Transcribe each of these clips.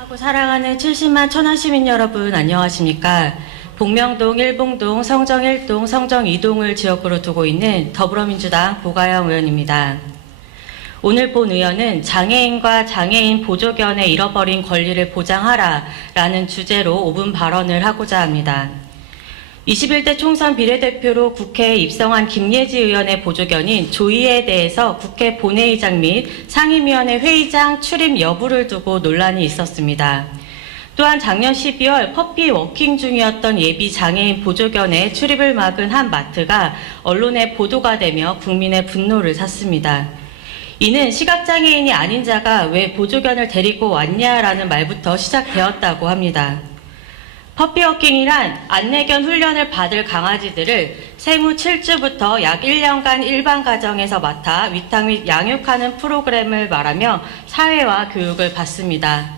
하고 사랑하는 70만 천안시민 여러분 안녕하십니까? 복명동, 일봉동, 성정 1동, 성정 2동을 지역구로 두고 있는 더불어민주당 보가영 의원입니다. 오늘 본 의원은 장애인과 장애인 보조견의 잃어버린 권리를 보장하라 라는 주제로 5분 발언을 하고자 합니다. 21대 총선 비례대표로 국회에 입성한 김예지 의원의 보조견인 조이에 대해서 국회 본회의장 및 상임위원회 회의장 출입 여부를 두고 논란이 있었습니다. 또한 작년 12월 퍼피 워킹 중이었던 예비 장애인 보조견의 출입을 막은 한 마트가 언론에 보도가 되며 국민의 분노를 샀습니다. 이는 시각장애인이 아닌 자가 왜 보조견을 데리고 왔냐라는 말부터 시작되었다고 합니다. 퍼피워킹이란 안내견 훈련을 받을 강아지들을 생후 7주부터 약 1년간 일반 가정에서 맡아 위탁 및 양육하는 프로그램을 말하며 사회화 교육을 받습니다.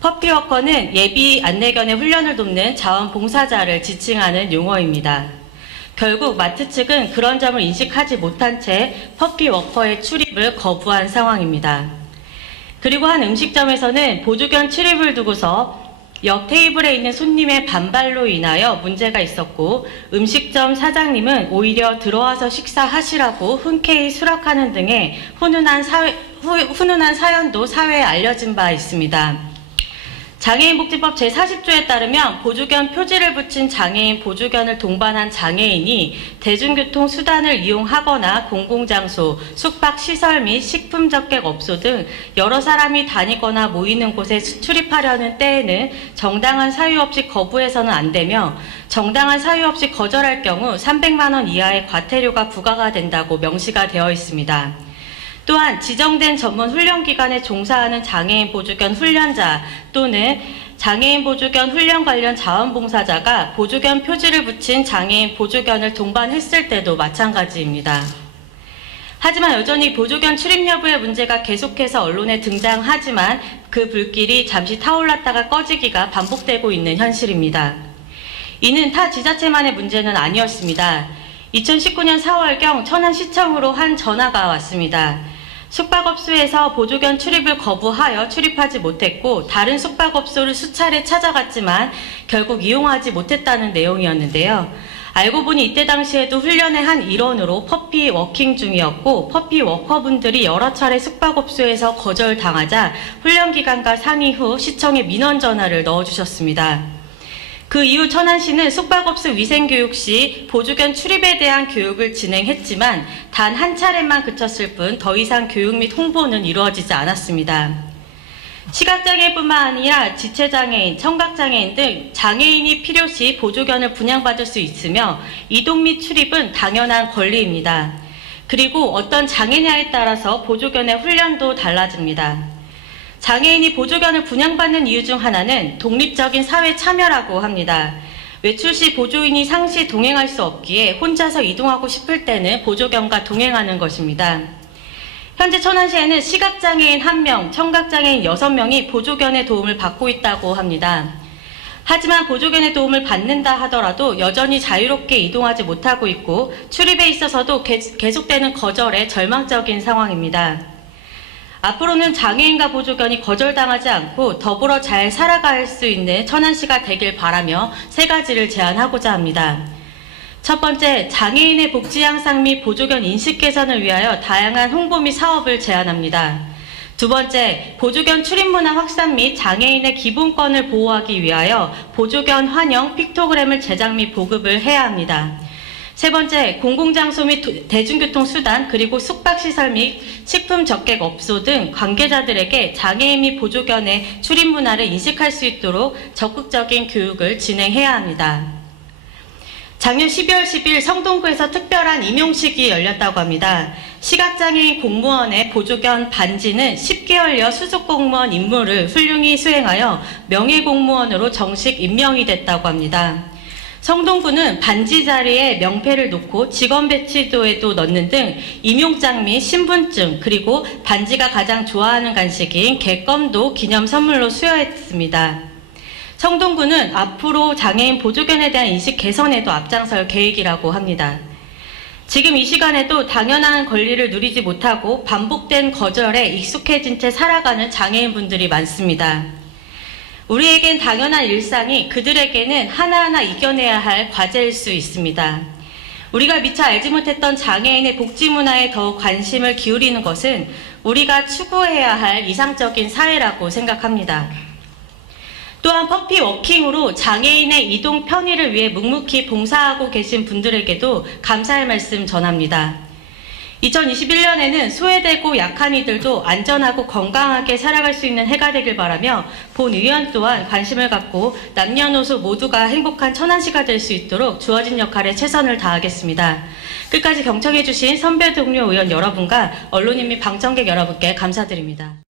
퍼피워커는 예비 안내견의 훈련을 돕는 자원봉사자를 지칭하는 용어입니다. 결국 마트 측은 그런 점을 인식하지 못한 채 퍼피워커의 출입을 거부한 상황입니다. 그리고 한 음식점에서는 보조견 출입을 두고서 옆 테이블에 있는 손님의 반발로 인하여 문제가 있었고 음식점 사장님은 오히려 들어와서 식사하시라고 흔쾌히 수락하는 등의 훈훈한 사연도 사회에 알려진 바 있습니다. 장애인복지법 제40조에 따르면 보조견 표지를 붙인 장애인 보조견을 동반한 장애인이 대중교통 수단을 이용하거나 공공장소, 숙박시설 및 식품접객업소 등 여러 사람이 다니거나 모이는 곳에 출입하려는 때에는 정당한 사유 없이 거부해서는 안 되며 정당한 사유 없이 거절할 경우 300만 원 이하의 과태료가 부과가 된다고 명시가 되어 있습니다. 또한 지정된 전문 훈련기관에 종사하는 장애인 보조견 훈련자 또는 장애인 보조견 훈련 관련 자원봉사자가 보조견 표지를 붙인 장애인 보조견을 동반했을 때도 마찬가지입니다. 하지만 여전히 보조견 출입 여부의 문제가 계속해서 언론에 등장하지만 그 불길이 잠시 타올랐다가 꺼지기가 반복되고 있는 현실입니다. 이는 타 지자체만의 문제는 아니었습니다. 2019년 4월경 천안시청으로 한 전화가 왔습니다. 숙박업소에서 보조견 출입을 거부하여 출입하지 못했고 다른 숙박업소를 수차례 찾아갔지만 결국 이용하지 못했다는 내용이었는데요. 알고 보니 이때 당시에도 훈련의 한 일원으로 퍼피 워킹 중이었고 퍼피 워커분들이 여러 차례 숙박업소에서 거절당하자 훈련기관과 상의 후 시청에 민원 전화를 넣어주셨습니다. 그 이후 천안시는 숙박업소 위생교육 시 보조견 출입에 대한 교육을 진행했지만 단 한 차례만 그쳤을 뿐 더 이상 교육 및 홍보는 이루어지지 않았습니다. 시각장애인뿐만 아니라 지체장애인, 청각장애인 등 장애인이 필요시 보조견을 분양받을 수 있으며 이동 및 출입은 당연한 권리입니다. 그리고 어떤 장애냐에 따라서 보조견의 훈련도 달라집니다. 장애인이 보조견을 분양받는 이유 중 하나는 독립적인 사회 참여라고 합니다. 외출 시 보조인이 상시 동행할 수 없기에 혼자서 이동하고 싶을 때는 보조견과 동행하는 것입니다. 현재 천안시에는 시각장애인 1명, 청각장애인 6명이 보조견의 도움을 받고 있다고 합니다. 하지만 보조견의 도움을 받는다 하더라도 여전히 자유롭게 이동하지 못하고 있고 출입에 있어서도 계속되는 거절에 절망적인 상황입니다. 앞으로는 장애인과 보조견이 거절당하지 않고 더불어 잘 살아갈 수 있는 천안시가 되길 바라며 3가지를 제안하고자 합니다. 첫 번째, 장애인의 복지 향상 및 보조견 인식 개선을 위하여 다양한 홍보 및 사업을 제안합니다. 두 번째, 보조견 출입 문화 확산 및 장애인의 기본권을 보호하기 위하여 보조견 환영 픽토그램을 제작 및 보급을 해야 합니다. 세 번째, 공공장소 및 대중교통 수단 그리고 숙박시설 및 식품 접객 업소 등 관계자들에게 장애인 및 보조견의 출입 문화를 인식할 수 있도록 적극적인 교육을 진행해야 합니다. 작년 12월 10일 성동구에서 특별한 임용식이 열렸다고 합니다. 시각장애인 공무원의 보조견 반지는 10개월여 수습공무원 임무를 훌륭히 수행하여 명예공무원으로 정식 임명이 됐다고 합니다. 성동구는 반지 자리에 명패를 놓고 직원 배치도에도 넣는 등 임용장 및 신분증 그리고 반지가 가장 좋아하는 간식인 객검도 기념 선물로 수여했습니다. 성동구는 앞으로 장애인 보조견에 대한 인식 개선에도 앞장설 계획이라고 합니다. 지금 이 시간에도 당연한 권리를 누리지 못하고 반복된 거절에 익숙해진 채 살아가는 장애인분들이 많습니다. 우리에겐 당연한 일상이 그들에게는 하나하나 이겨내야 할 과제일 수 있습니다. 우리가 미처 알지 못했던 장애인의 복지 문화에 더 관심을 기울이는 것은 우리가 추구해야 할 이상적인 사회라고 생각합니다. 또한 퍼피 워킹으로 장애인의 이동 편의를 위해 묵묵히 봉사하고 계신 분들에게도 감사의 말씀 전합니다. 2021년에는 소외되고 약한 이들도 안전하고 건강하게 살아갈 수 있는 해가 되길 바라며 본 의원 또한 관심을 갖고 남녀노소 모두가 행복한 천안시가 될 수 있도록 주어진 역할에 최선을 다하겠습니다. 끝까지 경청해주신 선배 동료 의원 여러분과 언론인 및 방청객 여러분께 감사드립니다.